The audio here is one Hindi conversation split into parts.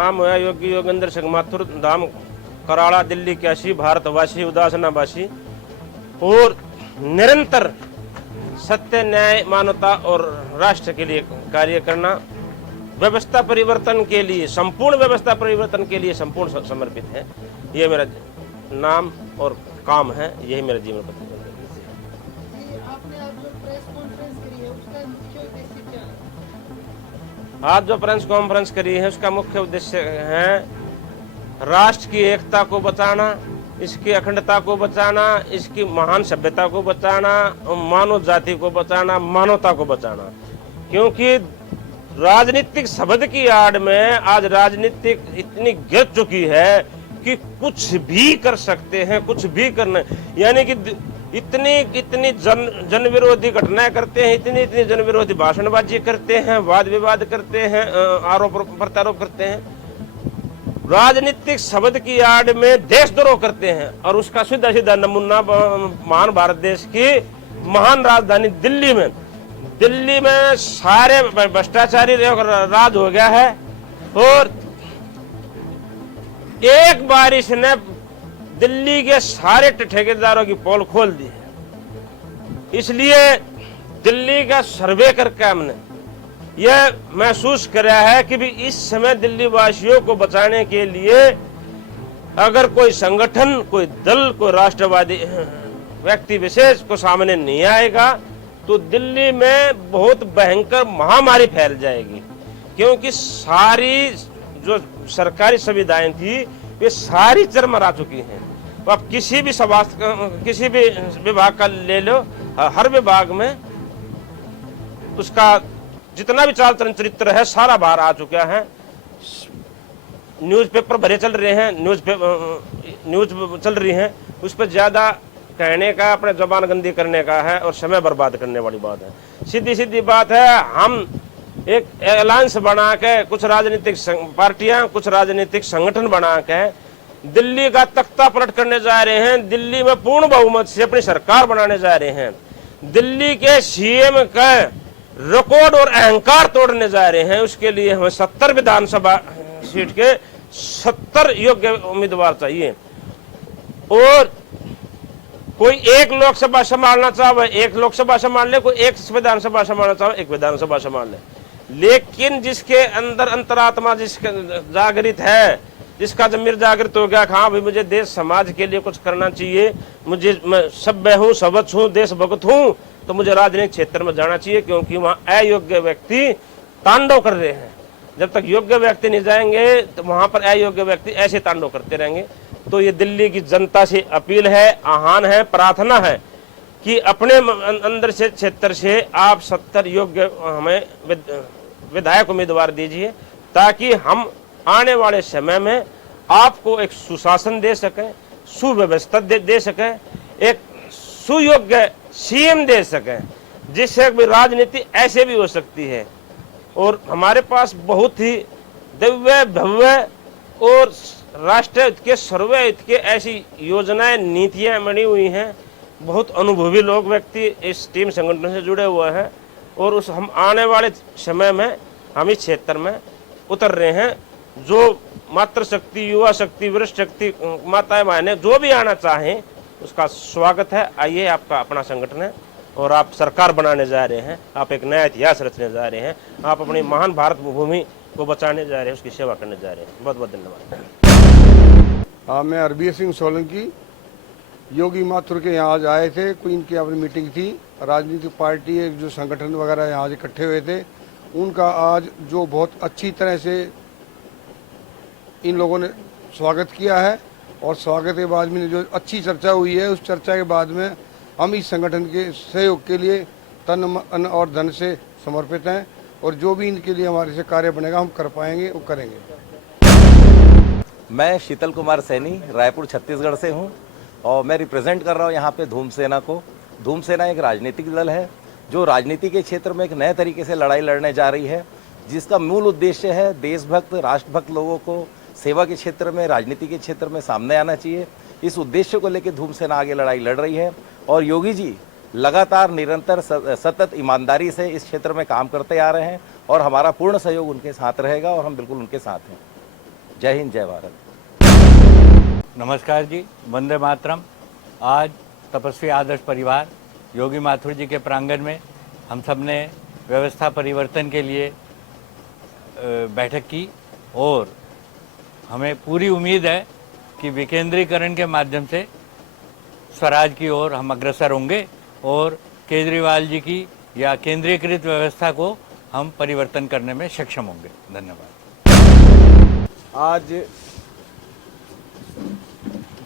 नाम है योगी योगेंद्र सिंह माथुर, धाम कराड़ा, दिल्ली कैसी, भारतवासी, उदासनावासी और निरंतर सत्य, न्याय, मानवता और राष्ट्र के लिए कार्य करना, व्यवस्था परिवर्तन के लिए, संपूर्ण व्यवस्था परिवर्तन के लिए संपूर्ण समर्पित है। ये मेरा नाम और काम है, यही मेरा जीवन पथ है। आज जो प्रेस कॉन्फ्रेंस करी है उसका मुख्य उद्देश्य है राष्ट्र की एकता को बचाना, इसकी अखंडता को बचाना, इसकी महान सभ्यता को बचाना, मानव जाति को बचाना, मानवता को बचाना। क्योंकि राजनीतिक शब्द की आड़ में आज राजनीतिक इतनी गिर चुकी है कि कुछ भी कर सकते हैं, कुछ भी करना, यानी कि इतनी जन विरोधी घटनाएं करते हैं, इतनी जन विरोधी भाषणबाजी करते हैं, वाद विवाद करते हैं, आरोप प्रत्यारोप करते हैं, राजनीतिक शब्द की आड़ में देशद्रोह करते हैं। और उसका सीधा सीधा नमूना महान भारत देश की महान राजधानी दिल्ली में सारे भ्रष्टाचारी राज हो गया है और एक बारिश ने दिल्ली के सारे ठेकेदारों की पोल खोल दी है। इसलिए दिल्ली का सर्वे करके हमने यह महसूस करा है कि भी इस समय दिल्ली वासियों को बचाने के लिए अगर कोई संगठन, कोई दल, कोई राष्ट्रवादी व्यक्ति विशेष को सामने नहीं आएगा तो दिल्ली में बहुत भयंकर महामारी फैल जाएगी। क्योंकि सारी जो सरकारी सुविधाएं थी वे सारी चरमरा चुकी हैं। अब किसी भी विभाग का ले लो, हर विभाग में उसका जितना भी चाल चलन चरित्र है सारा बाहर आ चुका है। न्यूज़पेपर भरे चल रहे हैं, न्यूज चल रही है, उस पर ज्यादा कहने का, अपने जबान गंदी करने का है और समय बर्बाद करने वाली बात है। सीधी बात है, हम एक अलायंस बना के, कुछ राजनीतिक पार्टियां, कुछ राजनीतिक संगठन बना के दिल्ली का तख्ता पलट करने जा रहे हैं। दिल्ली में पूर्ण बहुमत से अपनी सरकार बनाने जा रहे हैं। दिल्ली के सीएम का रिकॉर्ड और अहंकार तोड़ने जा रहे हैं। उसके लिए हमें 70 विधानसभा सीट के 70 योग्य उम्मीदवार चाहिए। और कोई एक लोकसभा संभालना चाहे एक लोकसभा संभाल ले, कोई एक विधानसभा संभालना चाहे एक विधानसभा संभाल ले, लेकिन जिसके अंदर अंतरात्मा जिसका जागृत है, जिसका जमीर जागृत हो गया, हाँ भाई मुझे देश समाज के लिए कुछ करना चाहिए, मैं सभ्य हूँ, सबच हूँ, देशभक्त हूँ, तो मुझे राजनीतिक क्षेत्र में जाना चाहिए। क्योंकि वहाँ अयोग्य व्यक्ति तांडव कर रहे हैं। जब तक योग्य व्यक्ति नहीं जाएंगे तो वहां पर अयोग्य व्यक्ति ऐसे तांडव करते रहेंगे। तो ये दिल्ली की जनता से अपील है, आह्वान है, प्रार्थना है कि अपने अंदर से क्षेत्र से आप 70 योग्य हमें विधायक उम्मीदवार दीजिए, ताकि हम आने वाले समय में आपको एक सुशासन दे सके, सुव्यवस्था दे सके, एक सुयोग्य सीएम दे सके, जिससे राजनीति ऐसे भी हो सकती है। और हमारे पास बहुत ही दिव्य भव्य और राष्ट्र हित के, सर्व हित के ऐसी योजनाएं, नीतियां बनी हुई हैं। बहुत अनुभवी लोग व्यक्ति इस टीम संगठन से जुड़े हुए हैं और उस हम आने वाले समय में हम इस क्षेत्र में उतर रहे हैं। जो मातृशक्ति, युवा शक्ति, वरिष्ठ शक्ति, माताएं बहनें जो भी आना चाहें उसका स्वागत है। आइए, आपका अपना संगठन है और आप सरकार बनाने जा रहे हैं, आप एक नया इतिहास रचने जा रहे हैं, आप अपनी महान भारत भूमि को बचाने जा रहे हैं, उसकी सेवा करने जा रहे हैं। बहुत बहुत धन्यवाद। हाँ, मैं हरबीर सिंह सोलंकी, योगी माथुर के यहाँ आज आए थे। कोई इनकी अपनी मीटिंग थी, राजनीतिक पार्टी जो संगठन वगैरह यहाँ आज इकट्ठे हुए थे, उनका आज जो बहुत अच्छी तरह से इन लोगों ने स्वागत किया है। और स्वागत के बाद में जो अच्छी चर्चा हुई है, उस चर्चा के बाद में हम इस संगठन के सहयोग के लिए तन मन और धन से समर्पित हैं और जो भी इनके लिए हमारे से कार्य बनेगा हम कर पाएंगे, वो करेंगे। मैं शीतल कुमार सैनी रायपुर छत्तीसगढ़ से हूं और मैं रिप्रेजेंट कर रहा हूं यहां पे धूम सेना को। धूम सेना एक राजनीतिक दल है जो राजनीति के क्षेत्र में एक नए तरीके से लड़ाई लड़ने जा रही है, जिसका मूल उद्देश्य है देशभक्त, राष्ट्रभक्त लोगों को सेवा के क्षेत्र में, राजनीति के क्षेत्र में सामने आना चाहिए। इस उद्देश्य को लेकर धूम सेना आगे लड़ाई लड़ रही है और योगी जी लगातार निरंतर सतत ईमानदारी से इस क्षेत्र में काम करते आ रहे हैं और हमारा पूर्ण सहयोग उनके साथ रहेगा और हम बिल्कुल उनके साथ हैं। जय हिंद, जय भारत। नमस्कार जी, वंदे मातरम। आज तपस्वी आदर्श परिवार योगी माथुर जी के प्रांगण में हम सब ने व्यवस्था परिवर्तन के लिए बैठक की और हमें पूरी उम्मीद है कि विकेंद्रीकरण के माध्यम से स्वराज की ओर हम अग्रसर होंगे और केजरीवाल जी की या केंद्रीकृत व्यवस्था को हम परिवर्तन करने में सक्षम होंगे। धन्यवाद। आज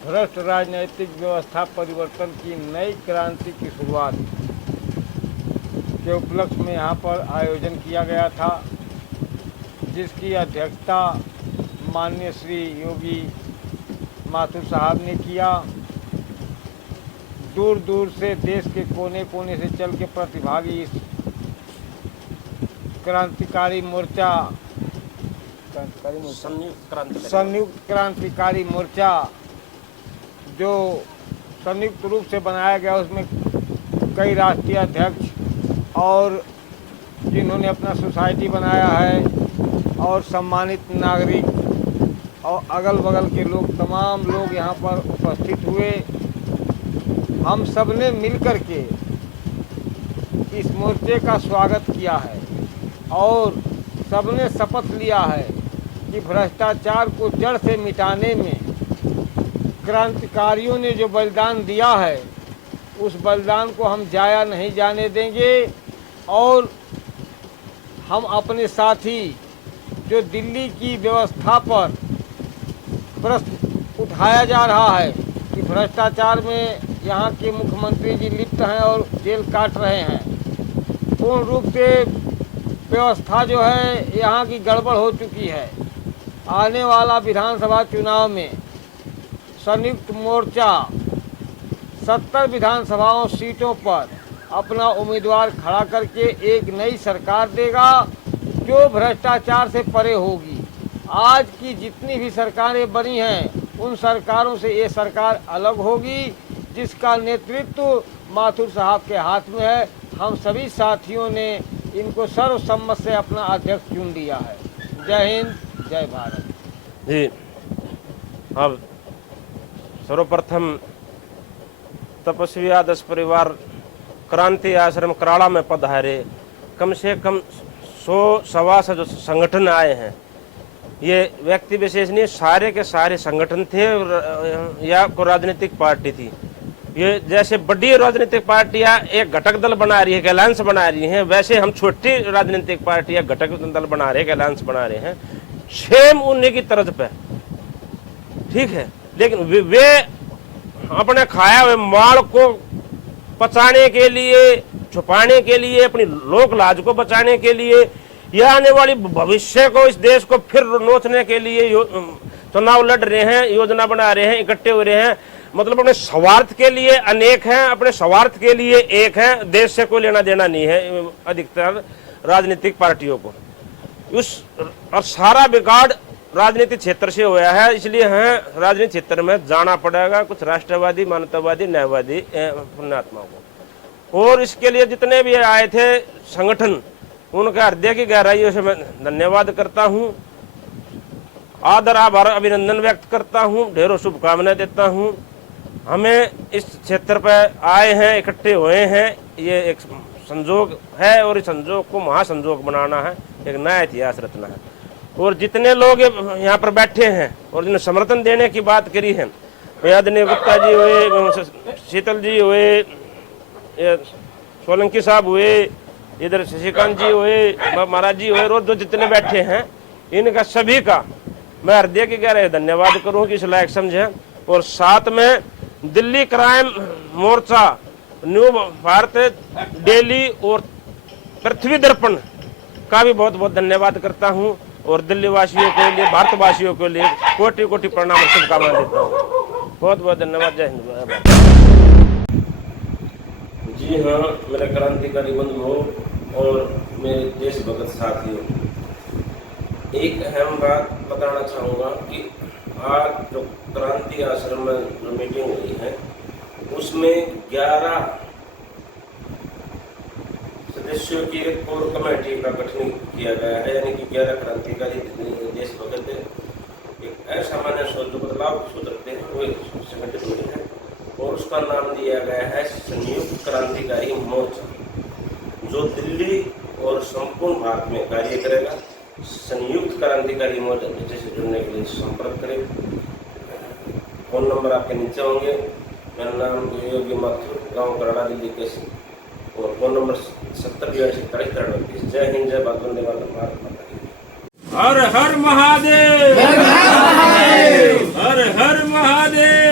भ्रष्ट राजनीतिक व्यवस्था परिवर्तन की नई क्रांति की शुरुआत के उपलक्ष्य में यहाँ पर आयोजन किया गया था, जिसकी अध्यक्षता माननीय श्री योगी माथुर साहब ने किया। दूर दूर से देश के कोने कोने से चल के प्रतिभागी इस क्रांतिकारी मोर्चा संयुक्त क्रांतिकारी मोर्चा जो संयुक्त रूप से बनाया गया, उसमें कई राष्ट्रीय अध्यक्ष और जिन्होंने अपना सोसाइटी बनाया है और सम्मानित नागरिक और अगल बगल के लोग, तमाम लोग यहाँ पर उपस्थित हुए। हम सब ने मिलकर के इस मोर्चे का स्वागत किया है और सबने शपथ लिया है कि भ्रष्टाचार को जड़ से मिटाने में क्रांतिकारियों ने जो बलिदान दिया है, उस बलिदान को हम जाया नहीं जाने देंगे और हम अपने साथी जो दिल्ली की व्यवस्था पर प्रश्न उठाया जा रहा है कि भ्रष्टाचार में यहाँ के मुख्यमंत्री जी लिप्त हैं और जेल काट रहे हैं, पूर्ण रूप से व्यवस्था जो है यहाँ की गड़बड़ हो चुकी है। आने वाला विधानसभा चुनाव में संयुक्त मोर्चा 70 विधानसभाओं सीटों पर अपना उम्मीदवार खड़ा करके एक नई सरकार देगा जो भ्रष्टाचार से परे होगी। आज की जितनी भी सरकारें बनी हैं, उन सरकारों से ये सरकार अलग होगी, जिसका नेतृत्व माथुर साहब के हाथ में है। हम सभी साथियों ने इनको सर्वसम्मत से अपना अध्यक्ष चुन लिया है। जय हिंद, जय भारत। जी, अब सर्वप्रथम तपस्वी आदर्श परिवार क्रांति आश्रम कराड़ा में पधारे कम से कम 100-125 जो संगठन आए हैं, ये व्यक्ति विशेष नहीं, सारे के सारे संगठन थे या कोई राजनीतिक पार्टी थी। ये जैसे बड़ी राजनीतिक पार्टियां एक घटक दल बना रही है, अलायंस बना रही हैं, वैसे हम छोटी राजनीतिक पार्टियां घटक दल बना रहे हैं, अलायंस बना रहे हैं, सेम उन्हीं की तर्ज पे, ठीक है। लेकिन वे अपने खाया हुए माल को पचाने के लिए, छुपाने के लिए, अपनी लोक लाज को बचाने के लिए या आने वाली भविष्य को, इस देश को फिर नोचने के लिए चुनाव लड़ रहे हैं, योजना बना रहे हैं, इकट्ठे हो रहे हैं। मतलब अपने स्वार्थ के लिए अनेक हैं, अपने स्वार्थ के लिए एक हैं। देश से कोई लेना देना नहीं है अधिकतर राजनीतिक पार्टियों को। उस और सारा बिगाड़ राजनीतिक क्षेत्र से हुआ है, इसलिए हमें राजनीतिक क्षेत्र में जाना पड़ेगा, कुछ राष्ट्रवादी, मानवतावादी, न्यायवादी पुण्यात्माओं को। और इसके लिए जितने भी आए थे संगठन, उनका हृदय की गहराइयों से मैं धन्यवाद करता हूँ, आदर आभार अभिनंदन व्यक्त करता हूँ, ढेरों शुभकामनाएं देता हूँ। हमें इस क्षेत्र पर आए हैं, इकट्ठे हुए हैं, ये एक संजोग है और इस संजोग को महासंजोग बनाना है, एक नया इतिहास रचना है। और जितने लोग यहाँ पर बैठे हैं और जिन्हें समर्थन देने की बात करी है, आदरणीय गुप्ता जी हुए, शीतल जी हुए, सोलंकी साहब हुए, इधर शशिकांत जी हुए, महाराज जी हुए, और जो जितने बैठे हैं, इनका सभी का मैं हृदय की गहराई धन्यवाद करूँ कि इस लायक समझे। और साथ में दिल्ली क्राइम मोर्चा, न्यू भारत डेली और पृथ्वी दर्पण का भी बहुत बहुत धन्यवाद करता हूँ। और दिल्ली वासियों के लिए, भारतवासियों के लिए कोटि कोटि प्रणाम और शुभकामनाएं देता हूँ। बहुत बहुत धन्यवाद। जय हिंद। जी हाँ, मेरे क्रांतिकारी बंधुओं और मेरे देशभक्त साथियों, एक अहम बात बताना चाहूँगा कि आज जो क्रांति आश्रम में जो मीटिंग हुई है, उसमें 11 सदस्यों की एक कोर कमेटी का गठन किया गया है, यानी कि 11 क्रांतिकारी देशभक्त असामान्य सोच जो बदलाव की सोच रखते हैं वो संगठित हुए हैं और उसका नाम दिया गया है संयुक्त क्रांतिकारी मोर्चा, जो दिल्ली और संपूर्ण भारत में कार्य करेगा। संयुक्त क्रांतिकारी मोर्चा से जुड़ने के लिए संपर्क करें। फोन नंबर आपके नीचे होंगे। मेरा नाम योगी माथुर, गाँव कराड़ा, दिल्ली केसी, और फोन नंबर 704243 जय हिंद, जय भारत, वंदे मातरम, भारत माता की। हर हर महादेव, हर हर महादेव।